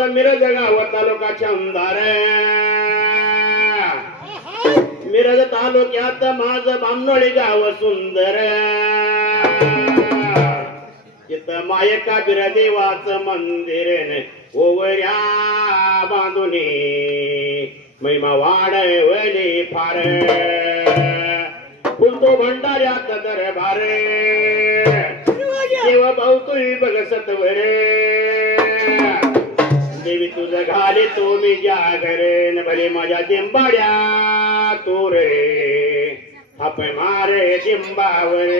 मिरज गाव तालुक्याच्या आमदार मिरज तालुक्यात माझं बामनोळी गाव सुंदर तिथं मायका बिरदेवाचं मंदिर ओवऱ्या बांधुनी महिमा वाढवली फार फुलतो भंडाऱ्यात दरबार देव भाऊ तुई बघ सत्वर देवी तुझं घाले तो मी जागरण भले माझ्या जिंबाड्या तो रे थाप मारे जिंबावर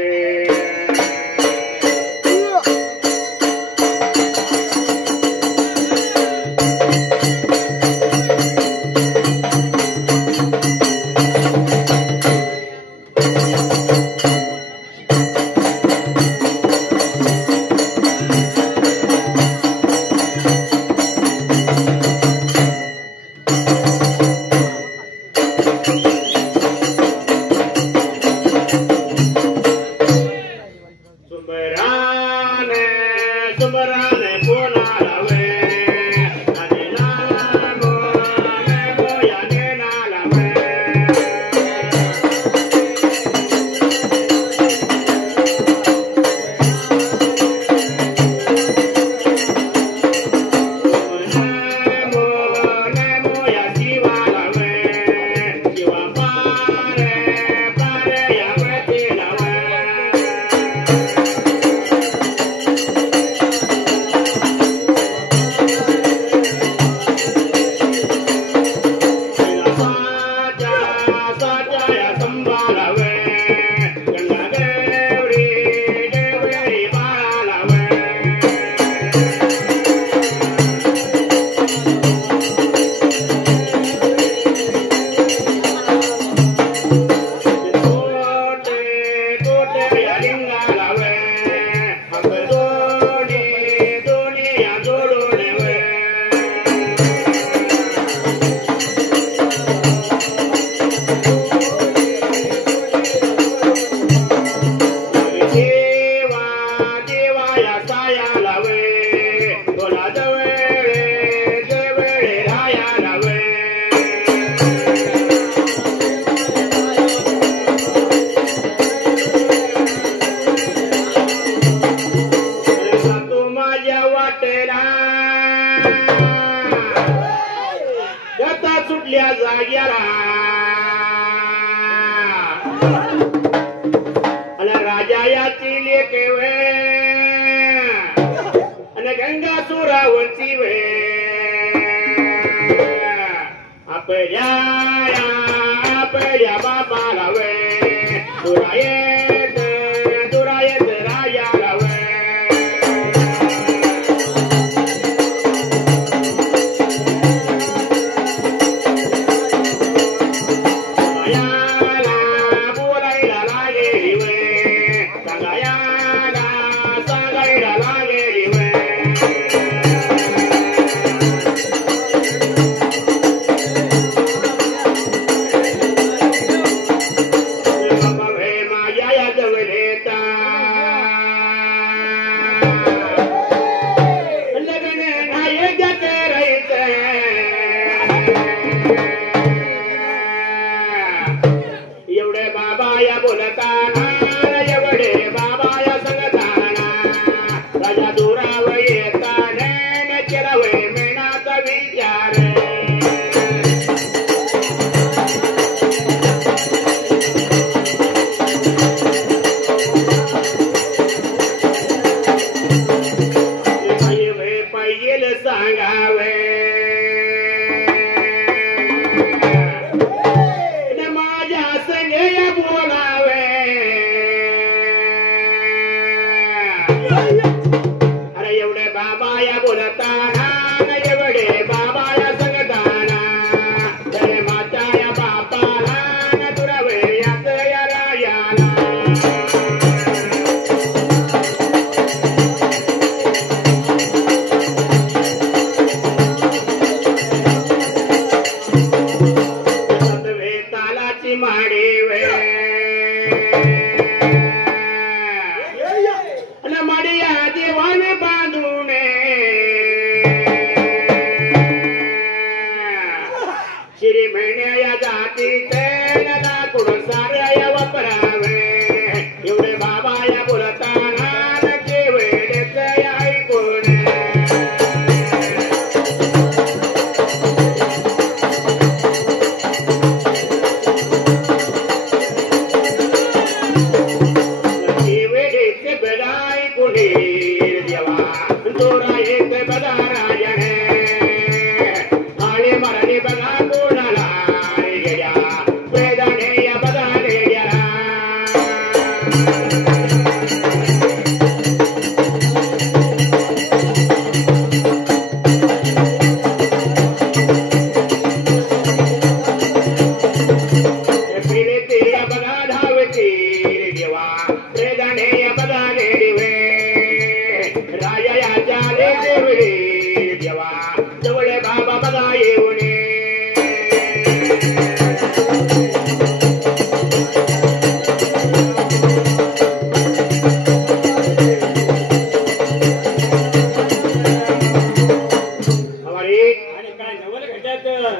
जवळ बाबा बघा येऊन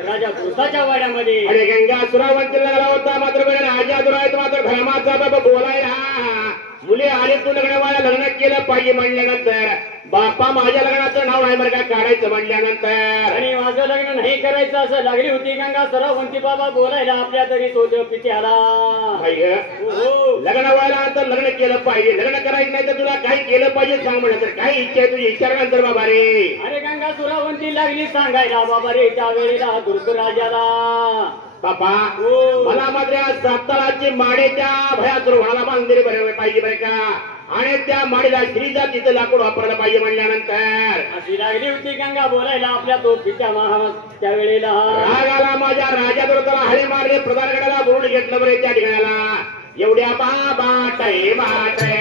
राजा दुर्गाच्या वाड्यामध्ये आणि गंगा सुरावंत लागला होता मात्र राजा दुरायत मात्र धर्माचा बाबा बोलायला मुली आले तू लग्न केलं पाहिजे म्हणल्यानंतर बाप्पा माझ्या लग्नाचं नाव नाही बरं का काढायचं म्हणल्यानंतर आणि माझं लग्न नाही करायचं असं लागली होती गंगा सुरावंती बाबा बोलायला आपल्या तरी तो पिते आला लग्न व्हायला तर लग्न केलं पाहिजे लग्न करायचं नाही तर तुला काही केलं पाहिजे सांग म्हणलं तर काही इच्छा आहे तुझी विचारल्यानंतर बाबा रे अरे गंगा सुरावंती लागली सांगायला बाबा रे त्यावेळेला दुर्गराजाला बापा मला मात्र साताराची माडी त्या भयासुर म्हणाला बांधली बरे पाहिजे बरे का आणि त्या माडीला श्रीजा तिथं लाकूड वापरायला पाहिजे म्हणल्यानंतर अशी लागली होती गंगा बोलायला आपल्या तो पित्या महाराज त्यावेळेला रागाला माझ्या राजा दुर्गाला हळे मारले प्रधानगडाला बोलून घेतलं बरे त्या ठिकाणाला एवढ्या बाबा टाई माटे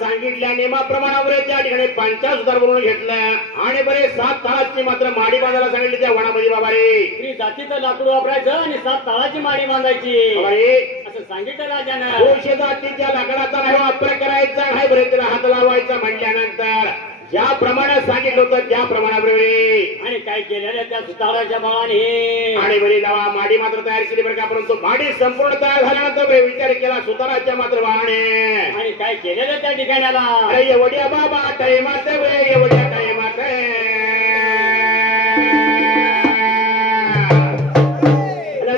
सांगितल्या नियमाप्रमाणावर त्या ठिकाणी 50,000 बनवून घेतलं आणि बरे 7 ताळाची मात्र माडी बांधायला सांगितली त्या वनामध्ये बाबा रे श्री जातीचं लाकूड वापरायचं आणि 7 ताळाची माडी बांधायची असं सांगितलं राजानं पुरुष जातीच्या लाकडाचा नाही वापर करायचा नाही बरे त्याला हात लावायचा म्हटल्यानंतर ज्याप्रमाणे सांगितलं होतं त्या प्रमाणाप्रमाणे आणि काय केलेलं त्या सुताराच्या बळाने आणि बरी जावा माडी मात्र तयार केली बरं का परंतु माडी संपूर्ण तयार झाल्यानंतर विचार केला सुताराच्या मात्र बळाने आणि काय केलेलं त्या ठिकाणाला अरे एवढ्या बाबा टाइमात एवढ्या टाइमात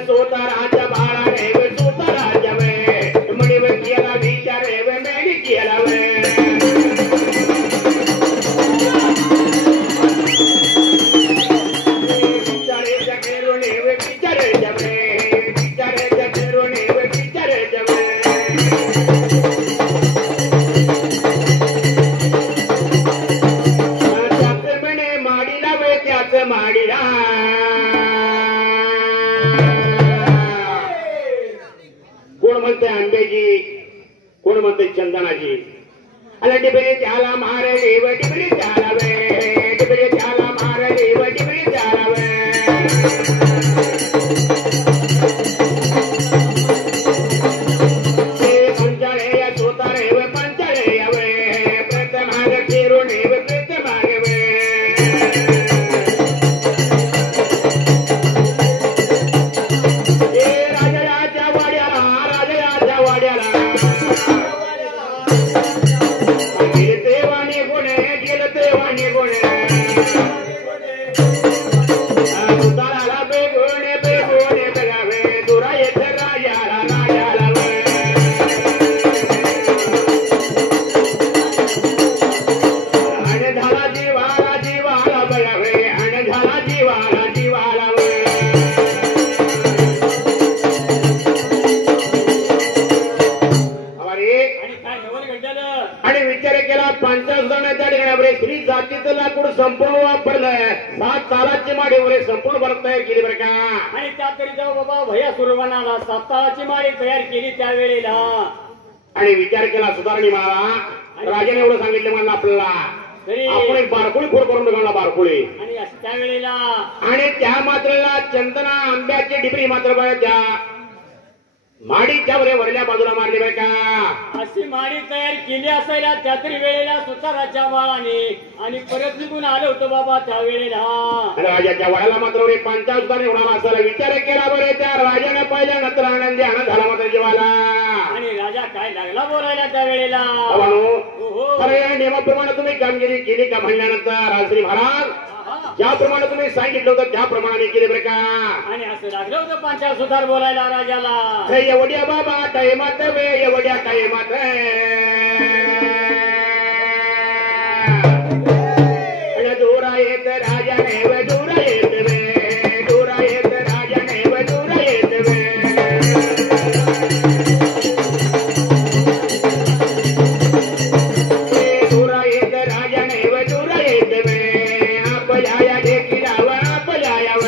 सुताराच्या बाळाने सुताराच्या वे म्हणे केला विचार वे मेडी केला वे आंबेजी कोण म्हणते चंदनाजी अला डिबरी त्याला मारली व डिबरी त्याला वे डिबरी त्याला मारली व डिबरी त्याला वे ताराची माडी वगैरे संपूर्ण भरत तयार केली बरं का. आणि त्यात तरी जेव्हा बाबा भैया सुरवणाला 7 ताराची माळी तयार केली त्यावेळेला आणि विचार केला सुधारणी मला राजाने एवढं सांगितलं म्हणलं आपल्याला तरी आपण एक बारकुळी फोड करून बघा बारकुळी. आणि असं त्यावेळेला आणि त्या मात्रला चंदना आंब्याची डिबरी मात्र बरं त्या माडीच्या वरल्या बाजूला मारली बरं का. अशी माळी तयार केली असायला त्या तरी वेळेला सुताराच्या माळाने आणि परत निघून आलं होतं बाबा त्यावेळेला. राजाच्या वयाला मात्र पंचावताने होणार असायला विचार केला बरे. त्या राजाने पाहिल्यानंतर आनंदी आनंद झाला मात्र जीवाला. आणि राजा काय लागला बोलायला त्यावेळेला. खरं या नियमाप्रमाणे तुम्ही कामगिरी केली का म्हणल्यानंतर राजश्री महाराज ज्याप्रमाणे तुम्ही सांगितलं होतं त्याप्रमाणे केले बरं का. आणि असं लागलं होतं पंचायत सुधार बोलायला राजाला. एवढ्या बाबा टायमात वे एवढ्या टायमात दूरा येत राजाने वे दूरा येत वे दूरा येत राजाने वे दूरा येत वे दूरा येत राजाने वे दूरा येत वे आपल्या देखील आपल्या वे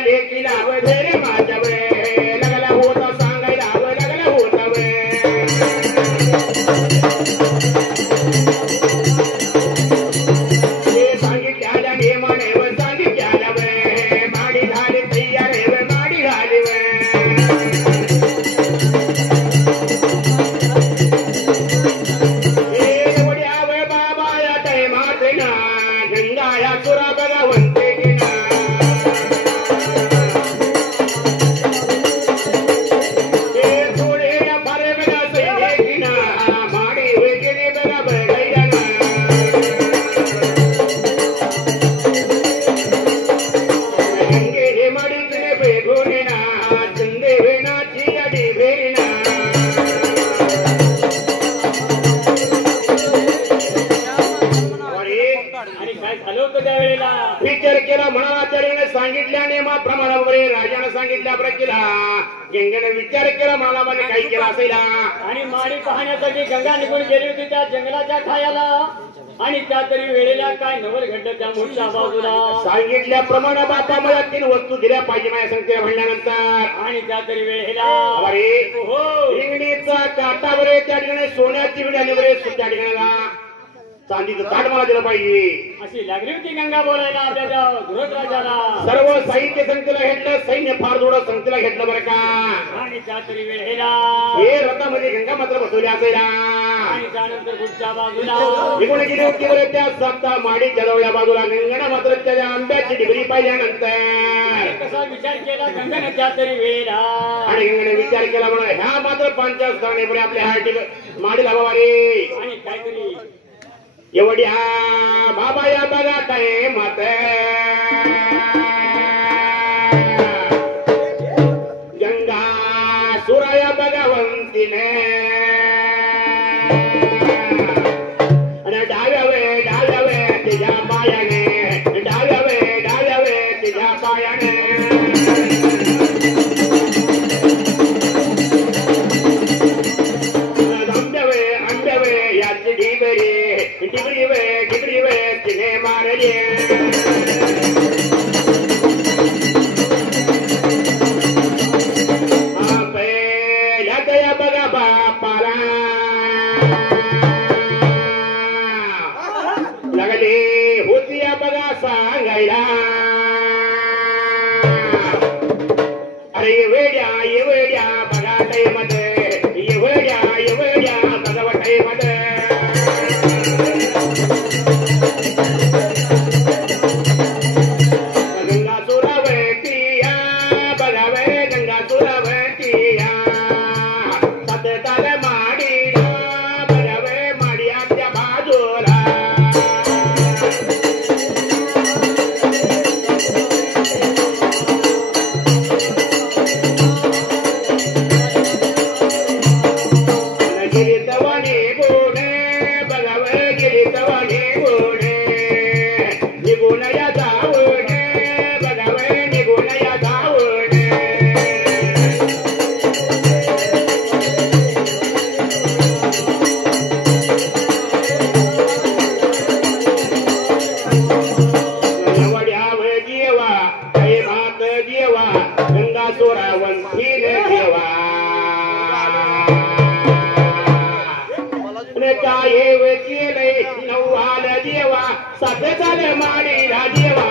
लेकीला वगैरे माझ्या वे लागला होता सांगायला लागला होता वे सांगितल्या नेमाने व सांगितल्या वे माडी झाली तयार वे माडी झाली वे एवढ्या वे बाबा या टायमात ना गंगा या सुरा बघावंते सांगितल्याने मग प्रमाणावर राजाने सांगितल्याप्रमाणे केला. गंगेने विचार केला मला म्हणजे काही केला असेल. आणि माडी पाहण्यासाठी गंगा निघून गेली होती त्या जंगलाच्या खायाला. आणि त्या तरी वेळेला काय नवल घडलं त्या मोठ्या बाजूला. सांगितल्याप्रमाणे बापा मला 3 वस्तू दिल्या पाहिजे माझ्या सांगते म्हणल्यानंतर. आणि त्या तरी वेळेला रिंगणीचा काटा बरे त्या ठिकाणी सोन्याची विड्याने बरे त्या ठिकाणी चांदीचं ताट मला दिलं पाहिजे अशी लागली होती गंगा बोलायला आपल्या धुरत राजाला. सर्व साहित्य संगतीला घेतलं सैन्य फार जोडं संगतीला घेतलं बरं का. आणि त्या तरी वेळेला हे रथामध्ये गंगा मात्र बसवली असायला. आणि त्यानंतर पुढच्या बाजूला निघून गेली होती बरं त्या 7 माडी जवळल्या बाजूला गंगाने मात्र त्या आंब्याची डिबरी पाहिल्यानंतर कसा विचार केला गंगाने त्या तरी वेळेला. आणि गंगाने विचार केला म्हणून ह्या मात्र 50 स्थाने आपल्या हा माडी लावा रे. आणि काहीतरी एवढ्या बाबा या बघा काय मात गंगा सुराया बघावंतीने आणि डाव्यावे तिच्या पायाने डाव्यावे तिच्या पायाने आंब्यावे याची डिबरी वे तिने मारली. या बघा बापाला लागली होती या बघा सांगायला. अरे ये वेड्या बघा मध्ये ये वेड्या बघा मध्ये गिरितवाणी गो गंभीर देवा काय केलंय नव्वाल देवा साधे झाले माडीला देवा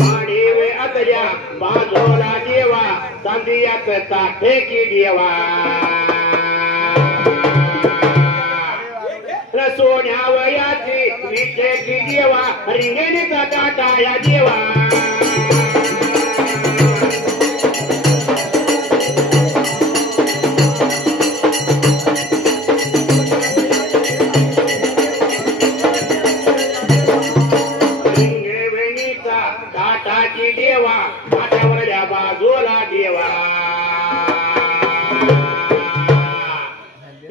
माडीवे अतया बाजोला देवा चांदियात ताठे की देवा सोन्यावयाची निचे की देवा रिंगणीचा काटा या देवा रिंगणीचा काटाची देवा काटावरल्या बाजूला देवा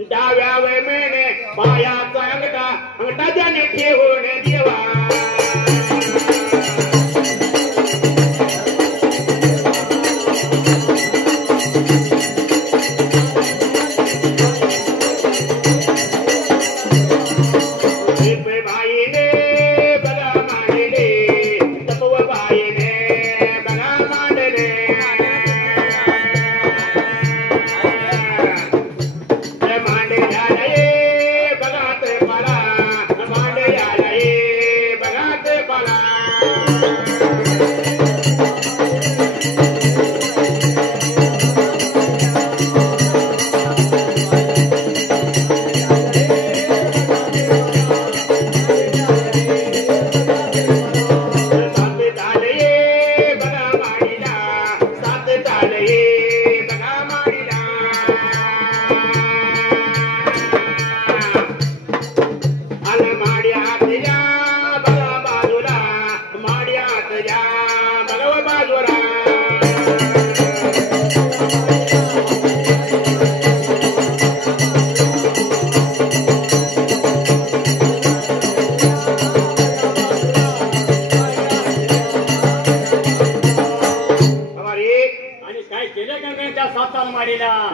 डाव्या वेमेने पायाचा अंगठा अंगठाच्याने ठेवून देवा बाईने बघा मांडले तपव बाईने बघा मांडले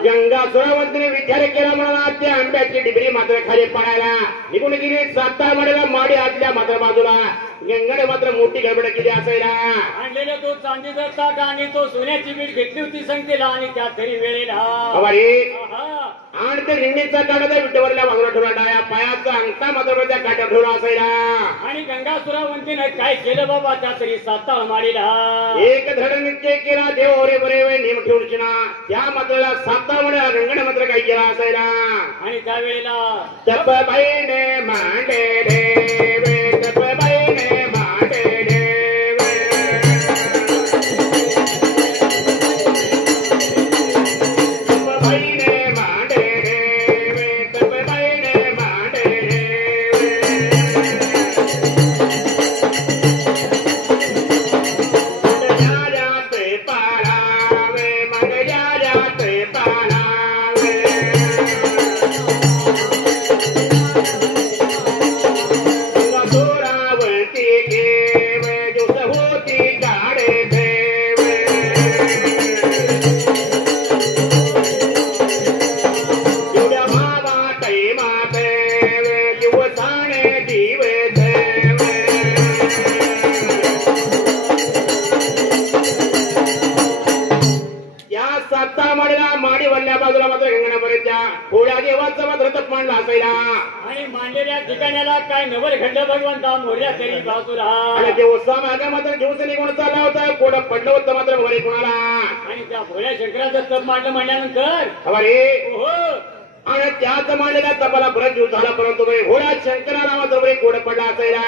गंगा सुरावंतीने विचार केला म्हणा त्या आंब्याची डिबरी मात्र खाली पडायला निघून गेली 7 माडीला माडी आतल्या मात्र बाजूला गंगाने मात्र मोठी गडबड केली असायला आणलेला तो चांदीचा ताट आणि तो सोन्याची मीठ घेतली होती संगतीला आणि त्या तरी वेळेला आणि ते रिंगणीचा काढा विटेवरल्या बाजूला ठेवला डाया पायाचा अंगठा मात्र त्या काट्यावर ठेवला असायला आणि गंगा सुरावंतीने काय केलं बाबा त्या तरी 7 माडीला एक धड नित्य केला देव ओरे बरे वे नेम ठेवून त्या मात्र 7 माडीला गंगाने मात्र काय केला असायला आणि त्यावेळेला तपबाईने मांडले तपबाईने मांडले माडी वल्ल्या बाजूला मात्र गंगणापर्यंत थोड्या देवाचा मात्र तप मांडला असायला आणि मांडलेल्या ठिकाणाला काय नवल घडलं भगवंता मोर्या तरी बाजूला आणि ते उत्साह मागे मात्र दिवस निघून चालला होता कोण पडलं होतं मात्र वरे कोणाला आणि त्या भोळ्या शंकराचं तप मांडलं म्हणल्यानंतर अरे हो आणि त्याच मांडलेल्या तपाला बराच दिवस झाला परंतु भोळ्या शंकराला मात्र वरे कोड पडला असायला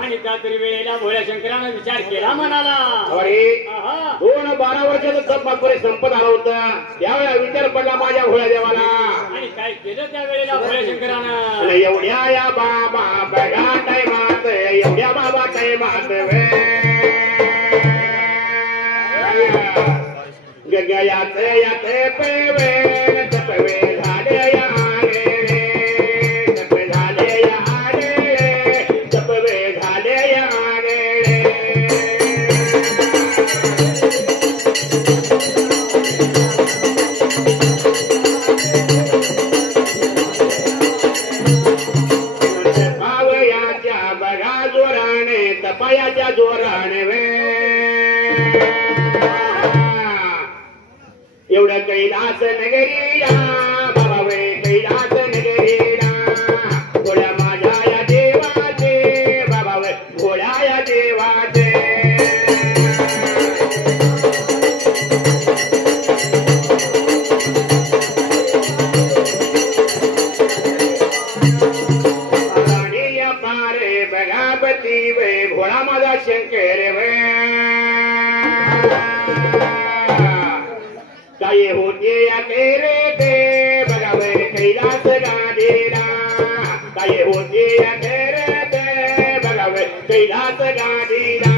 आणि त्या तरी वेळेला भोळ्या शंकरानं विचार केला म्हणाला अरे 12 वर्षाचं तप मात्र संपत आलं होतं त्यावेळेला विचार पडला माझ्या भोळ्या देवाला आणि काय केलं त्या वेळेला भोळ्या शंकरानं एवढ्या या बाबा बघा टायमात एवढ्या बाबा टायमात गगयात याते पेवे तपवे झाले या रे तपवे झाले या रे तपवे झाले या रे नगरीला बाबावे कैलास नगरीला भोळ्या माझ्या या देवाचे बाबावे भोळ्या या देवाचे बगापती वे भोळा माझा शंकर वे काय होते या केरे ते बगावे कैलास गाडीला काय होते या केरे ते बगावे कैलास गाडीला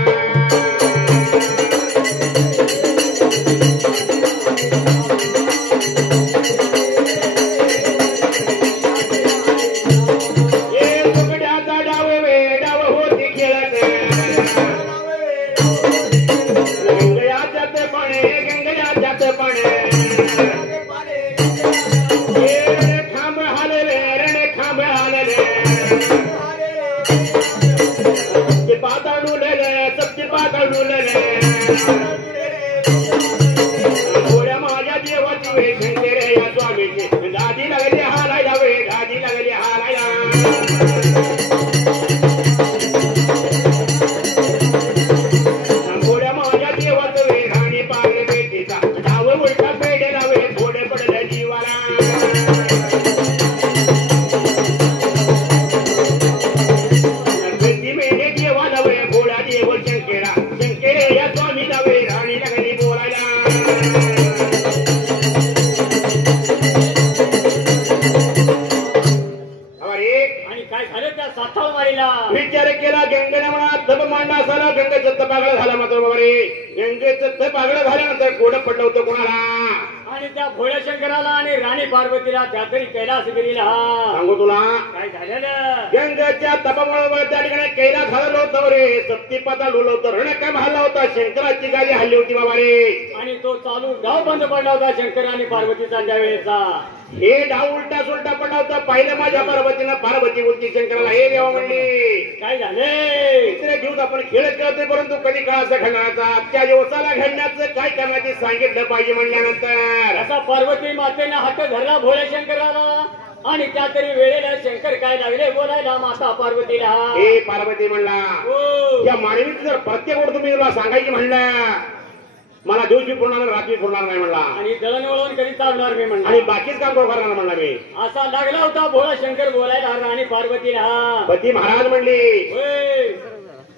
भोळ्या माझ्या देवाची वे शंकर या स्वामीची गादी लागली हालायला वे गादी लागली हालायला भोळ्या माझ्या देवाचं वे राणी पागल बेटीचा डाव उलटा पेडेला वे थोडे पडलं जीवाला गती मेले देवाला वे भोळ्या देव शंकरा शंकर या स्वामीला वे राणी लागली बोलायला विचार केला गंगेने म्हणा तप मांडा झाला गंगेचं तप पागळ झाला मात्र बाबा गंगेचं तप पागळ झाल्यानंतर कोड पडलं होतं कोणाला आणि त्या भोळ्या शंकराला आणि राणी पार्वतीला त्यातरी कैलासगिरीला सांगू तुला काय झालेलं गंगेच्या तपामुळे त्या ठिकाणी कैलास झालेलं होतं रे सप्तीपाता डोलं होतं रणकाम हल्ला होता शंकराची गाडी हल्ली होती बाबा रे आणि तो चालू डाव बंद पडला होता शंकर आणि पार्वतीचा त्यावेळेचा हे डाव उलटा सुलटा पडला होता पहिलं माझ्या पार्वतीनं पार्वती बोलती शंकराला हे देवा म्हणली काय झाले इतरे घेऊन आपण खेळत करतोय परंतु कधी काळ असं घडण्याचा त्या दिवसाला घडण्याचं काय करण्याचे सांगितलं पाहिजे म्हणल्यानंतर असा पार्वती मातेनं हट्ट धरला भोळ्या शंकराला आणि त्या तरी वेळेला शंकर काय लागले बोलायला माता पार्वतीला हे पार्वती म्हणला या मानवीची जर प्रत्येक गोष्ट तुम्ही तुला सांगायची म्हणलं मला दिवशी पुरणार रात्री पुरणार नाही म्हणला आणि दळणवळण कधी चालणार मी म्हणला आणि बाकीच काम करणार म्हणला मी असा लागला होता भोळा शंकर बोलायला राणी पार्वतीला पती महाराज म्हणली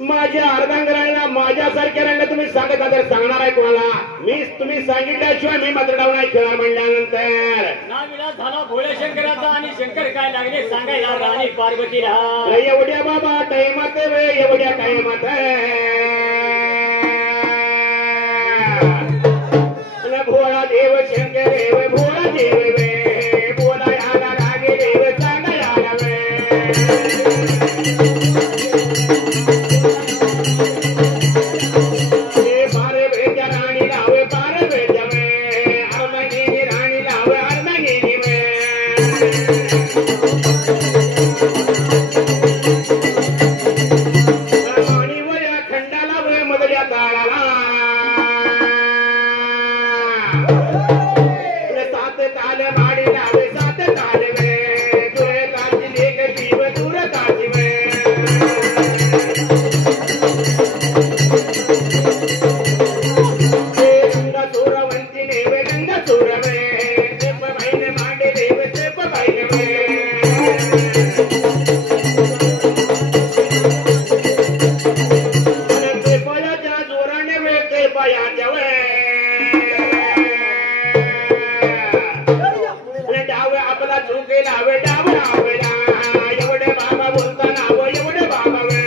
माझ्या अर्धांगराणीला माझ्यासारख्या रंग तुम्ही सांगत तर सांगणार आहे कोणाला मी तुम्ही सांगितल्याशिवाय मी मात्र डाव नाही खेळणार म्हणल्यानंतर ना विलास झाला भोळ्या शंकराचा आणि शंकर काय लागले सांगायला राणी पार्वतीला एवढ्या बाबा टाइमात एवढ्या टाइमात भोळा देव शंकर देव भोळा देव वे बोला याला लागे देव सांगा याला वे पारे भेट्या राणी लावे पारे भेट्या वे अर्धांगिनी राणी लावे अर्धांगिनी वे आणि वया खंडाला वे मधल्या ताळाला सात ताल भाडी लावे सात ताल वे तुरे ताची लेख जीव दूर ताची वे गंगा चोरवंती नेवे गंगा चोर वे तेप भाईने मांडे देव तेप भाईने वे तेपयाच्या जोराने वे तेपयाच्या वे डावे आपला चुके लावे डाव लावेला एवढे बाबा बोलता नाव एवढे बाबा वे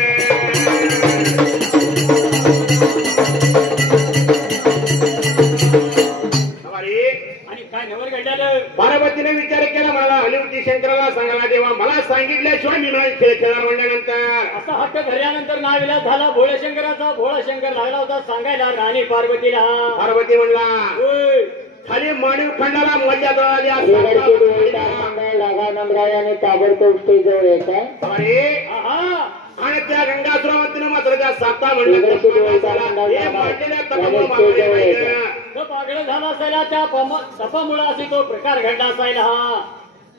आणि काय नवर घडलं पार्वतीने विचार केला मला हलिवती शंकराला सांगायला देवा मला सांगितल्याशिवाय मी मला खेळ खेळणार म्हणल्यानंतर असा हट्ट धरल्यानंतर ना विलास झाला भोळ्या शंकराचा भोळा शंकर लागला होता सांगायला राणी पार्वतीला पार्वती म्हणला खाली माणीव खंडाला मजा जळाली नंदरायाने ताबडतोब स्टेजवर येत आहे आणि त्या गंगासुरावतीनं मात्र त्या साता म्हणलं दगड झाला असायला त्या तपामुळे असे तो प्रकार घडला असायला हा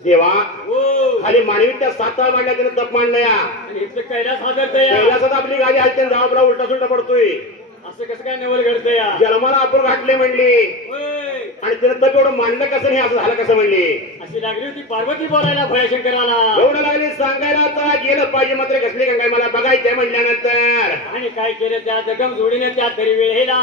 देवा हो खाली मानवी त्या 7 वेळा मांडल्या त्यानं तप मांडलं या आणि इथं कैलास हादरतंय या. कैलासात आपली गाडी हलते जावला उलटा सुलटा पडतोय असं कसं काय नवल घडतंय या जन्माला आपण घातले म्हणली होय. आणि त्यानं तप एवढं मांडलं कसं नाही असं झालं कसं म्हणली अशी लागली होती पार्वती बोलायला भयशंकराला एवढं लागली सांगायला आता गेलं पाहिजे मात्र कसली गंगा मला बघायचंय म्हणल्यानंतर आणि काय केलं त्या जगम जोडीने त्या तरी वेळेला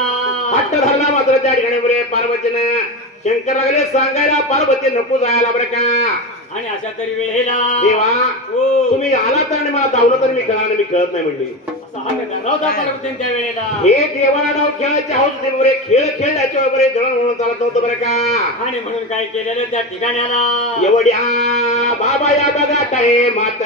हट्ट धरला मात्र त्या ठिकाणी बरे पार्वतीनं शंकर लागले सांगायला पार्वती नको जायला बरं का आणि अशा तरी वेळेला देवा हो तुम्ही आला तर आणि मला धावलं तर मी खेळणार मी खेळत नाही म्हणली असा हा गंगा होता पार्वतीने त्या वेळेला हे देवाला डाव खेळायचे हौस होते बरे खेळ खेळल्याच्या वगैरे जळण म्हणून चालत नव्हतं बरं का आणि म्हणून काय केलेलं त्या ठिकाण्याला एवढ्या बाबा या बघा टाय मात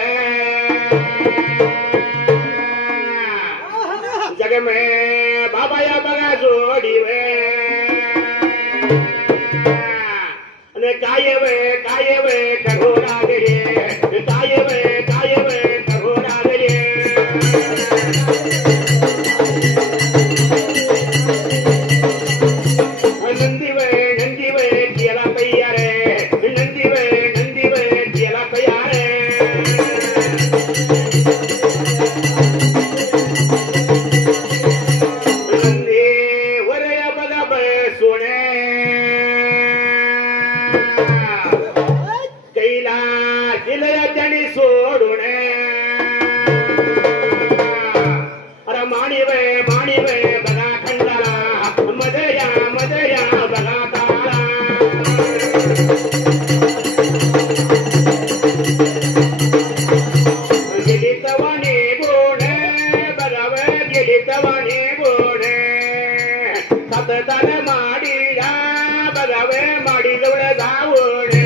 जग में बाबा या बघा जोडी वे आणि काय वे कठोरा गेले काय वे कठोरा गेले नंदी वे केला तयार नंदी वे केला तयार नंदी वर या बघा सोने कैला दिलया त्याने सोडून अरे माणी वे बघा खंडाला मदया बघा ताला गेली तवाने गोणे बघावे गेली तवाने गोणे सातताने माडीला बघावे माडी जवळ जावणे